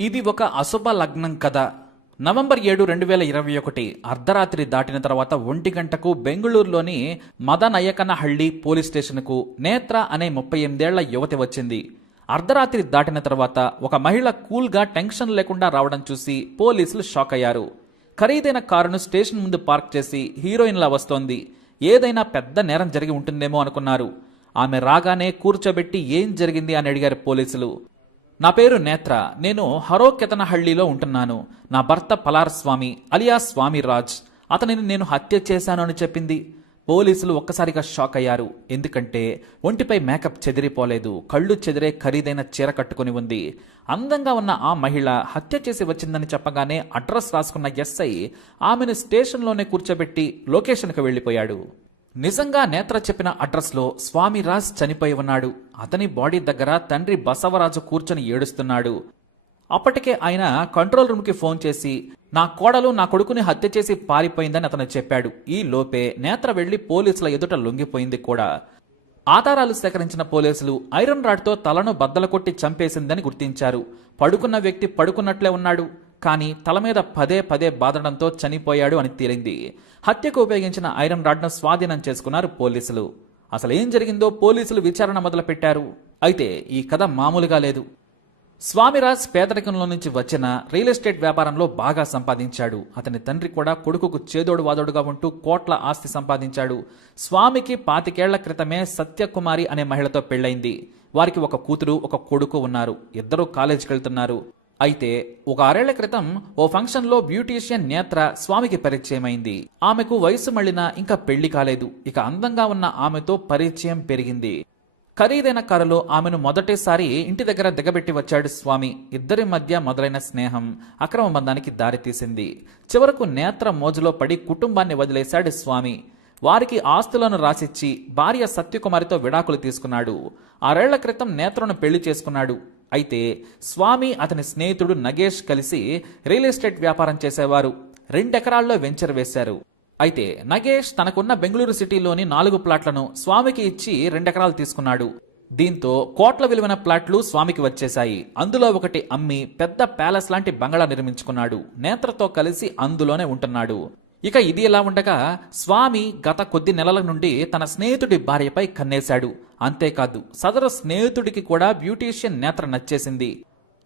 ఇది ఒక అశుభ లగ్నం కథ. నవంబర్ 7, 2021 అర్ధరాత్రి దాటిన తర్వాత 1 గంటకు బెంగళూరులోని మదనయ్యకనహళ్లి పోలీస్ స్టేషన్కు నేత్ర అనే 38 ఏళ్ల యువతి వచ్చింది. అర్ధరాత్రి దాటిన తర్వాత ఒక మహిళ కూల్గా టెన్షన్ లేకుండా రావడం చూసి పోలీసులు షాక్ అయ్యారు. ఖరీదైన కారును స్టేషన్ ముందు పార్క్ చేసి హీరోయిన్లా వస్తోంది. ఏదైనా పెద్ద నేరం జరిగి ఉంటుందేమో అనుకున్నారు. ఆమె రాగానే కూర్చోబెట్టి ఏం జరిగింది అని అడిగారు పోలీసులు. నా పేరు నేత్ర, నేను హరోకెతనహళ్లిలో ఉంటున్నాను. నా భర్త పలార్ స్వామి అలియా స్వామి రాజ్, అతనిని నేను హత్య చేశాను అని చెప్పింది. పోలీసులు ఒక్కసారిగా షాక్ అయ్యారు. ఎందుకంటే ఒంటిపై మేకప్ చెదిరిపోలేదు, కళ్ళు చెదిరే ఖరీదైన చీర కట్టుకుని ఉంది. అందంగా ఉన్న ఆ మహిళ హత్య చేసి వచ్చిందని చెప్పగానే అడ్రస్ రాసుకున్న ఎస్ఐ ఆమెను స్టేషన్లోనే కూర్చోబెట్టి లొకేషన్కు వెళ్లిపోయాడు. నిజంగా నేత్ర చెప్పిన అడ్రస్లో స్వామిరాజ్ చనిపోయి ఉన్నాడు. అతని బాడీ దగ్గర తండ్రి బసవరాజు కూర్చొని ఏడుస్తున్నాడు. అప్పటికే ఆయన కంట్రోల్ రూమ్కి ఫోన్ చేసి నా కోడలు నా కొడుకుని హత్య చేసి పారిపోయిందని అతను చెప్పాడు. ఈ లోపే నేత్ర వెళ్లి పోలీసుల ఎదుట లొంగిపోయింది కూడా. ఆధారాలు సేకరించిన పోలీసులు ఐరన్ రాడ్తో తలను బద్దలు కొట్టి చంపేసిందని గుర్తించారు. పడుకున్న వ్యక్తి పడుకున్నట్లే ఉన్నాడు, కానీ తల మీద పదే పదే బాదడంతో చనిపోయాడు అని తేలింది. హత్యకు ఉపయోగించిన ఐరన్ రాడ్ను స్వాధీనం చేసుకున్నారు పోలీసులు. అసలు ఏం జరిగిందో పోలీసులు విచారణ మొదలుపెట్టారు. అయితే ఈ కథ మామూలుగా లేదు. స్వామిరాజ్ పేదరికంలో నుంచి వచ్చిన రియల్ ఎస్టేట్ వ్యాపారంలో బాగా సంపాదించాడు. అతని తండ్రి కూడా కొడుకుకు చేదోడు వాదోడుగా ఉంటూ కోట్ల ఆస్తి సంపాదించాడు. స్వామికి 25 ఏళ్ల క్రితమే సత్యకుమారి అనే మహిళతో పెళ్లైంది. వారికి ఒక కూతురు ఒక కొడుకు ఉన్నారు. ఇద్దరూ కాలేజీకి వెళ్తున్నారు. అయితే ఒక 6 ఏళ్ల క్రితం ఓ ఫంక్షన్లో బ్యూటీషియన్ నేత్ర స్వామికి పరిచయమైంది. ఆమెకు వయసు మళ్ళినా ఇంకా పెళ్లి కాలేదు. ఇక అందంగా ఉన్న ఆమెతో పరిచయం పెరిగింది. ఖరీదైన కారులో ఆమెను మొదటిసారి ఇంటి దగ్గర దిగబెట్టి వచ్చాడు స్వామి. ఇద్దరి మధ్య మొదలైన స్నేహం అక్రమ బంధానికి దారితీసింది. చివరకు నేత్ర మోజులో పడి కుటుంబాన్ని వదిలేశాడు స్వామి. వారికి ఆస్తులను రాసిచ్చి భార్య సత్యకుమారితో విడాకులు తీసుకున్నాడు. 6 ఏళ్ల క్రితం నేత్రను పెళ్లి చేసుకున్నాడు. అయితే స్వామి అతని స్నేహితుడు నగేష్ కలిసి రియల్ ఎస్టేట్ వ్యాపారం చేసేవారు. 2 ఎకరాల్లో వెంచర్ వేశారు. అయితే నగేష్ తనకున్న బెంగళూరు సిటీలోని 4 ప్లాట్లను స్వామికి ఇచ్చి 2 ఎకరాలు తీసుకున్నాడు. దీంతో కోట్ల విలువైన ప్లాట్లు స్వామికి వచ్చేశాయి. అందులో ఒకటి అమ్మి పెద్ద ప్యాలెస్ లాంటి బంగళా నిర్మించుకున్నాడు. నేత్రతో కలిసి అందులోనే ఉంటున్నాడు. ఇక ఇది ఇలా ఉండగా స్వామి గత కొద్ది నెలల నుండి తన స్నేహితుడి భార్యపై కన్నేశాడు. అంతేకాదు సదరు స్నేహితుడికి కూడా బ్యూటీషియన్ నేత్ర నచ్చేసింది.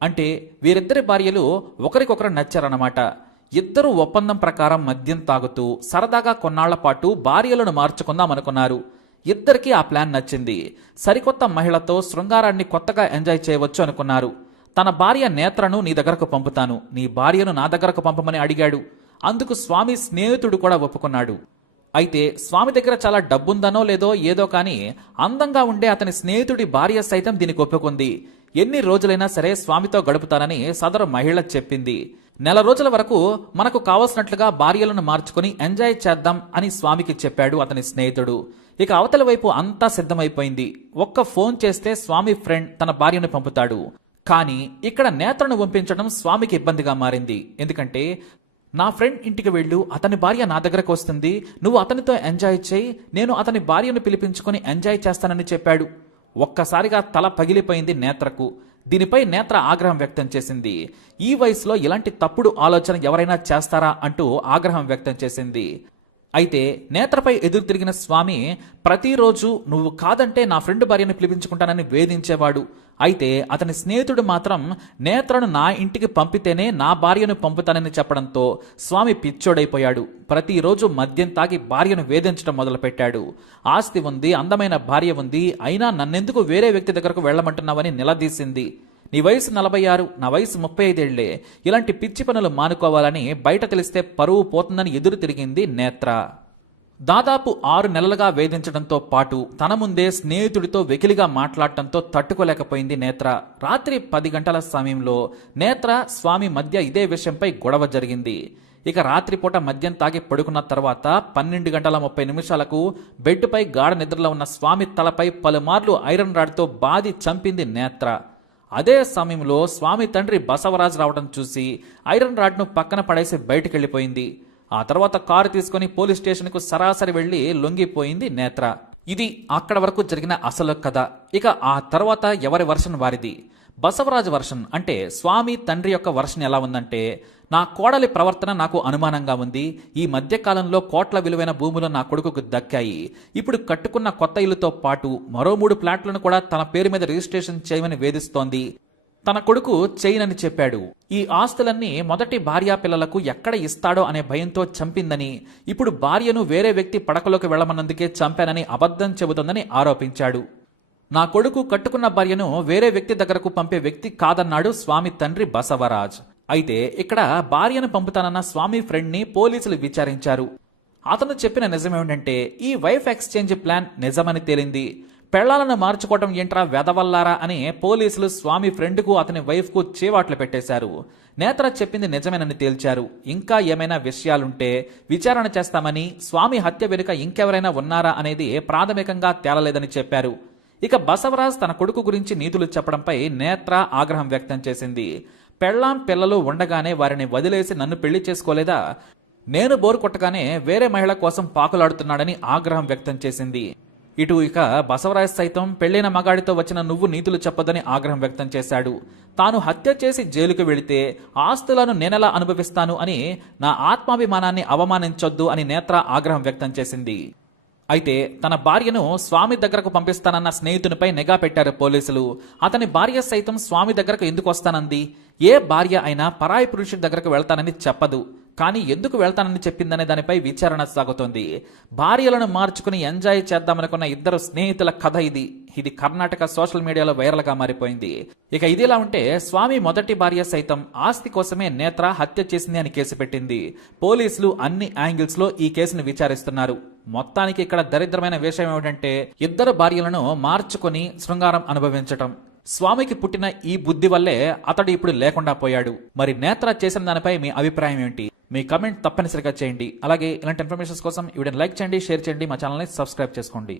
అంటే వీరిద్దరి భార్యలు ఒకరికొకరు నచ్చారన్నమాట. ఇద్దరు ఒప్పందం ప్రకారం మద్యం తాగుతూ సరదాగా కొన్నాళ్ల పాటు భార్యలను మార్చుకుందామనుకున్నారు. ఇద్దరికీ ఆ ప్లాన్ నచ్చింది. సరికొత్త మహిళతో శృంగారాన్ని కొత్తగా ఎంజాయ్ చేయవచ్చు అనుకున్నారు. తన భార్య నేత్రను నీ దగ్గరకు పంపుతాను, నీ భార్యను నా దగ్గరకు పంపమని అడిగాడు. అందుకు స్వామి స్నేహితుడు కూడా ఒప్పుకున్నాడు. అయితే స్వామి దగ్గర చాలా డబ్బుందనో లేదో ఏదో కానీ అందంగా ఉండే అతని స్నేహితుడి భార్య సైతం దీనికి ఒప్పుకుంది. ఎన్ని రోజులైనా సరే స్వామితో గడుపుతానని సదరు మహిళ చెప్పింది. నెల రోజుల వరకు మనకు కావలసినట్లుగా భార్యలను మార్చుకుని ఎంజాయ్ చేద్దాం అని స్వామికి చెప్పాడు అతని స్నేహితుడు. ఇక అవతల వైపు అంతా సిద్ధమైపోయింది. ఒక్క ఫోన్ చేస్తే స్వామి ఫ్రెండ్ తన భార్యను పంపుతాడు. కానీ ఇక్కడ నేత్రను పంపించడం స్వామికి ఇబ్బందిగా మారింది. ఎందుకంటే నా ఫ్రెండ్ ఇంటికి వెళ్ళు, అతని భార్య నా దగ్గరకు వస్తుంది, నువ్వు అతనితో ఎంజాయ్ చేయి, నేను అతని భార్యను పిలిపించుకొని ఎంజాయ్ చేస్తానని చెప్పాడు. ఒక్కసారిగా తల పగిలిపోయింది నేత్రకు. దీనిపై నేత్ర ఆగ్రహం వ్యక్తం చేసింది. ఈ వయసులో ఇలాంటి తప్పుడు ఆలోచన ఎవరైనా చేస్తారా అంటూ ఆగ్రహం వ్యక్తం చేసింది. అయితే నేత్రపై ఎదురు తిరిగిన స్వామి ప్రతిరోజు నువ్వు కాదంటే నా ఫ్రెండ్ భార్యను పిలిపించుకుంటానని వేధించేవాడు. అయితే అతని స్నేహితుడు మాత్రం నేత్రను నా ఇంటికి పంపితేనే నా భార్యను పంపుతానని చెప్పడంతో స్వామి పిచ్చోడైపోయాడు. ప్రతిరోజు మద్యం తాగి భార్యను వేధించడం మొదలుపెట్టాడు. ఆస్తి ఉంది, అందమైన భార్య ఉంది, అయినా నన్నెందుకు వేరే వ్యక్తి దగ్గరకు వెళ్లమంటున్నావని నిలదీసింది. నీ వయసు 46, నా వయసు 35 ఏళ్లే. ఇలాంటి పిచ్చి పనులు మానుకోవాలని బయట తెలిస్తే పరువు పోతుందని ఎదురు తిరిగింది నేత్ర. దాదాపు 6 నెలలుగా వేధించడంతో పాటు తన ముందే స్నేహితుడితో వెకిలిగా మాట్లాడటంతో తట్టుకోలేకపోయింది నేత్ర. రాత్రి 10 గంటల సమయంలో నేత్ర స్వామి మధ్య ఇదే విషయంపై గొడవ జరిగింది. ఇక రాత్రిపూట మద్యం తాగి పడుకున్న తర్వాత 12 గంటల 30 నిమిషాలకు బెడ్పై గాఢ నిద్రలో ఉన్న స్వామి తలపై పలుమార్లు ఐరన్ రాడ్తో బాది చంపింది నేత్ర. అదే సమయంలో స్వామి తండ్రి బసవరాజు రావడం చూసి ఐరన్ రాడ్ను పక్కన పడేసి బయటికెళ్లిపోయింది. ఆ తర్వాత కారు తీసుకుని పోలీస్ స్టేషన్కు సరాసరి వెళ్లి లొంగిపోయింది నేత్ర. ఇది అక్కడ వరకు జరిగిన అసలు కథ. ఇక ఆ తర్వాత ఎవరి వర్షన్ వారిది. బసవరాజ్ వర్షన్ అంటే స్వామి తండ్రి యొక్క వర్షన్ ఎలా ఉందంటే, నా కోడలి ప్రవర్తన నాకు అనుమానంగా ఉంది. ఈ మధ్యకాలంలో కోట్ల విలువైన భూములు నా కొడుకుకు దక్కాయి. ఇప్పుడు కట్టుకున్న కొత్త ఇల్లుతో పాటు మరో 3 ప్లాట్లను కూడా తన పేరు మీద రిజిస్ట్రేషన్ చేయమని వేధిస్తోంది. తన కొడుకు చేయనని చెప్పాడు. ఈ ఆస్తులన్నీ మొదటి భార్యా పిల్లలకు ఎక్కడ ఇస్తాడో అనే భయంతో చంపిందని, ఇప్పుడు భార్యను వేరే వ్యక్తి పడకలోకి వెళ్లమన్నందుకే చంపానని అబద్ధం చెబుతోందని ఆరోపించాడు. నా కొడుకు కట్టుకున్న భార్యను వేరే వ్యక్తి దగ్గరకు పంపే వ్యక్తి కాదన్నాడు స్వామి తండ్రి బసవరాజ్. అయితే ఇక్కడ భార్యను పంపుతానన్న స్వామి ఫ్రెండ్ ని పోలీసులు విచారించారు. అతను చెప్పిన నిజమేమిటంటే, ఈ వైఫ్ ఎక్స్చేంజ్ ప్లాన్ నిజమని తేలింది. పెళ్లాలను మార్చుకోవటం ఏంట్రా వెదవల్లారా అని పోలీసులు స్వామి ఫ్రెండ్కు అతని వైఫ్కు చేవాట్లు పెట్టేశారు. నేత్ర చెప్పింది నిజమేనని తేల్చారు. ఇంకా ఏమైనా విషయాలుంటే విచారణ చేస్తామని, స్వామి హత్య వెనుక ఇంకెవరైనా ఉన్నారా అనేది ప్రాథమికంగా తేలలేదని చెప్పారు. ఇక బసవరాజ్ తన కొడుకు గురించి నీతులు చెప్పడంపై నేత్ర ఆగ్రహం వ్యక్తం చేసింది. పెళ్లాం పిల్లలు ఉండగానే వారిని వదిలేసి నన్ను పెళ్లి చేసుకోలేదా? నేను బోరు కొట్టగానే వేరే మహిళ కోసం పాకులాడుతున్నాడని ఆగ్రహం వ్యక్తం చేసింది. ఇక బసవరాజ్ సైతం పెళ్లైన మగాడితో వచ్చిన నువ్వు నీతులు చెప్పొద్దని ఆగ్రహం వ్యక్తం చేశాడు. తాను హత్య చేసి జైలుకు వెళితే ఆస్తులను నేనెలా అనుభవిస్తాను అని నా ఆత్మాభిమానాన్ని అవమానించొద్దు అని నేత్ర ఆగ్రహం వ్యక్తం చేసింది. అయితే తన భార్యను స్వామి దగ్గరకు పంపిస్తానన్న స్నేహితునిపై నిఘా పెట్టారు పోలీసులు. అతని భార్య సైతం స్వామి దగ్గరకు ఎందుకు వస్తానంది? ఏ భార్య అయినా పరాయి పురుషుడి దగ్గరకు వెళ్తానని చెప్పదు. కానీ ఎందుకు వెళ్తానని చెప్పిందనే దానిపై విచారణ సాగుతోంది. భార్యలను మార్చుకుని ఎంజాయ్ చేద్దామనుకున్న ఇద్దరు స్నేహితుల కథ ఇది కర్ణాటక సోషల్ మీడియాలో వైరల్ గా మారిపోయింది. ఇక ఇదిలా ఉంటే స్వామి మొదటి భార్య సైతం ఆస్తి కోసమే నేత్ర హత్య చేసింది అని కేసు పెట్టింది. పోలీసులు అన్ని యాంగిల్స్ లో ఈ కేసును విచారిస్తున్నారు. మొత్తానికి ఇక్కడ దరిద్రమైన విషయం ఏమిటంటే, ఇద్దరు భార్యలను మార్చుకుని శృంగారం అనుభవించటం. స్వామికి పుట్టిన ఈ బుద్ధి వల్లే అతడు ఇప్పుడు లేకుండా పోయాడు. మరి నేత్ర చేసిన దానిపై మీ అభిప్రాయం ఏంటి? మీ కమెంట్ తప్పనిసరిగా చేయండి. అలాగే ఇలాంటి ఇన్ఫర్మేషన్స్ కోసం ఈ వీడియోని లైక్ చేయండి, షేర్ చేయండి, మా ఛానల్ని సబ్స్క్రైబ్ చేసుకోండి.